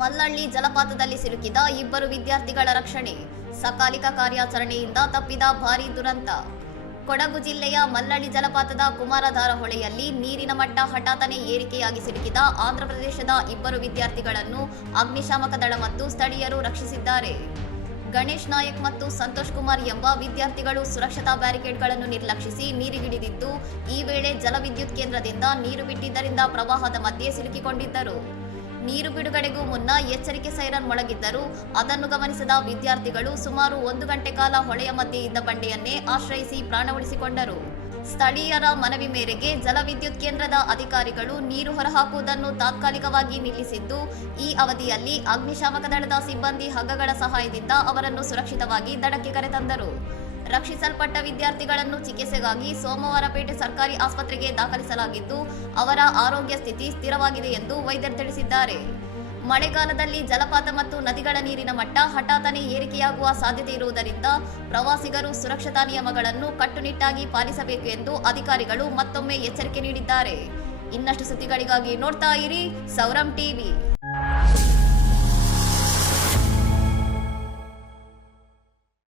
ಮಲ್ಲಳ್ಳಿ ಜಲಪಾತದಲ್ಲಿ ಸಿಲುಕಿದ ಇಬ್ಬರು ವಿದ್ಯಾರ್ಥಿಗಳ ರಕ್ಷಣೆ. ಸಕಾಲಿಕ ಕಾರ್ಯಾಚರಣೆಯಿಂದ ತಪ್ಪಿದ ಭಾರೀ ದುರಂತ. ಕೊಡಗು ಜಿಲ್ಲೆಯ ಮಲ್ಲಳ್ಳಿ ಜಲಪಾತದ ಕುಮಾರಧಾರ ಹೊಳೆಯಲ್ಲಿ ನೀರಿನ ಮಟ್ಟ ಹಠಾತ್ತನೆ ಏರಿಕೆಯಾಗಿ ಸಿಲುಕಿದ ಆಂಧ್ರಪ್ರದೇಶದ ಇಬ್ಬರು ವಿದ್ಯಾರ್ಥಿಗಳನ್ನು ಅಗ್ನಿಶಾಮಕ ದಳ ಮತ್ತು ಸ್ಥಳೀಯರು ರಕ್ಷಿಸಿದ್ದಾರೆ. ಗಣೇಶ್ ನಾಯಕ್ ಮತ್ತು ಸಂತೋಷ್ ಕುಮಾರ್ ಎಂಬ ವಿದ್ಯಾರ್ಥಿಗಳು ಸುರಕ್ಷತಾ ಬ್ಯಾರಿಕೇಡ್ಗಳನ್ನು ನಿರ್ಲಕ್ಷಿಸಿ ನೀರಿಗಿಳಿದಿದ್ದು, ಈ ವೇಳೆ ಜಲವಿದ್ಯುತ್ ಕೇಂದ್ರದಿಂದ ನೀರು ಬಿಟ್ಟಿದ್ದರಿಂದ ಪ್ರವಾಹದ ಮಧ್ಯೆ ಸಿಲುಕಿಕೊಂಡಿದ್ದರು. ನೀರು ಬಿಡುಗಡೆಗೂ ಮುನ್ನ ಎಚ್ಚರಿಕೆ ಸೈರನ್ ಮೊಳಗಿದ್ದರೂ ಅದನ್ನು ಗಮನಿಸಿದ ವಿದ್ಯಾರ್ಥಿಗಳು ಸುಮಾರು 1 ಗಂಟೆ ಕಾಲ ಹೊಳೆಯ ಮಧ್ಯೆ ಇದ್ದ ಬಂಡೆಯನ್ನೇ ಆಶ್ರಯಿಸಿ ಪ್ರಾಣ ಉಳಿಸಿಕೊಂಡರು. ಸ್ಥಳೀಯರ ಮನವಿ ಮೇರೆಗೆ ಜಲವಿದ್ಯುತ್ ಕೇಂದ್ರದ ಅಧಿಕಾರಿಗಳು ನೀರು ಹೊರಹಾಕುವುದನ್ನು ತಾತ್ಕಾಲಿಕವಾಗಿ ನಿಲ್ಲಿಸಿದ್ದು, ಈ ಅವಧಿಯಲ್ಲಿ ಅಗ್ನಿಶಾಮಕ ದಳದ ಸಿಬ್ಬಂದಿ ಹಗ್ಗಗಳ ಸಹಾಯದಿಂದ ಅವರನ್ನು ಸುರಕ್ಷಿತವಾಗಿ ದಡಕ್ಕೆ ಕರೆತಂದರು. ರಕ್ಷಿಸಲ್ಪಟ್ಟ ವಿದ್ಯಾರ್ಥಿಗಳನ್ನು ಚಿಕಿತ್ಸೆಗಾಗಿ ಸೋಮವಾರಪೇಟೆ ಸರ್ಕಾರಿ ಆಸ್ಪತ್ರೆಗೆ ದಾಖಲಿಸಲಾಗಿದ್ದು, ಅವರ ಆರೋಗ್ಯ ಸ್ಥಿತಿ ಸ್ಥಿರವಾಗಿದೆ ಎಂದು ವೈದ್ಯರು ತಿಳಿಸಿದ್ದಾರೆ. ಮಳೆಗಾಲದಲ್ಲಿ ಜಲಪಾತ ಮತ್ತು ನದಿಗಳ ನೀರಿನ ಮಟ್ಟ ಹಠಾತ್ತನೆ ಏರಿಕೆಯಾಗುವ ಸಾಧ್ಯತೆ ಇರುವುದರಿಂದ ಪ್ರವಾಸಿಗರು ಸುರಕ್ಷತಾ ನಿಯಮಗಳನ್ನು ಕಟ್ಟುನಿಟ್ಟಾಗಿ ಪಾಲಿಸಬೇಕು ಎಂದು ಅಧಿಕಾರಿಗಳು ಮತ್ತೊಮ್ಮೆ ಎಚ್ಚರಿಕೆ ನೀಡಿದ್ದಾರೆ. ಇನ್ನಷ್ಟು ಸುದ್ದಿಗಳಿಗಾಗಿ ನೋಡ್ತಾ ಇರಿ ಸೌರಂ ಟಿವಿ.